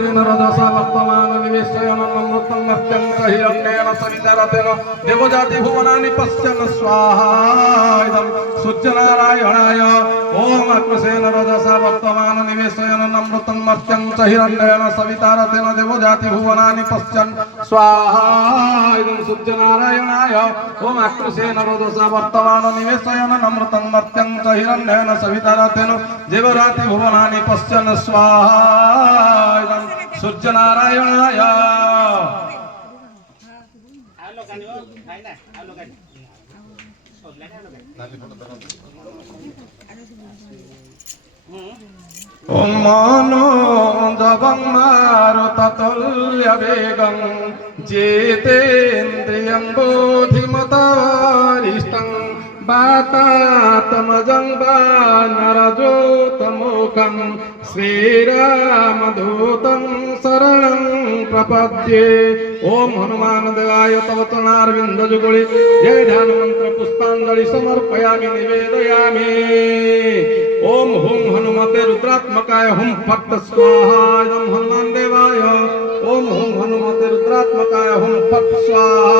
आत्मसेन रजसा वर्तमान निवेशयन नमृतं मर्त्यं च हिरण्येन सवितरतेन देवजाति भुवनानि पश्यन् स्वाहा इदं सूर्यनारायणाय ओम आत्मसेन रजसा वर्तमान निवेशयन नमृतं मर्त्यं च हिरण्येन सवितरतेन देवजाति भुवनानि पश्यन् स्वाहा इदं सूर्यनारायणाय ओम आत्मसेन रजसा वर्तमान निवेशयन नमृतं मर्त्यं च हिरण्येन सवितरतेन देवजाति भुवनानि पश्यन् स्वाहा इदं सूर्यनारायणाय ओम मनो जवं मारुततुल्य वेगं जेतेन्द्रियं बोधिमतारिष्टं वातात्मजं वानरजोतमोकं श्रीरामदूतं शरणं प्रपद्ये ओम हनुमान देवाय तव चरणारविंद जुगुळे जय ध्यान मंत्र पुष्पांजलि समर्पयामि निवेदयामि ओम हुम हनुमते रुद्रात्मकाय हुम फट्ट स्वाहा इदं हनुमान देवाय ओम हुम हनुमते रुद्रात्मकाय हुम फट्ट स्वाहा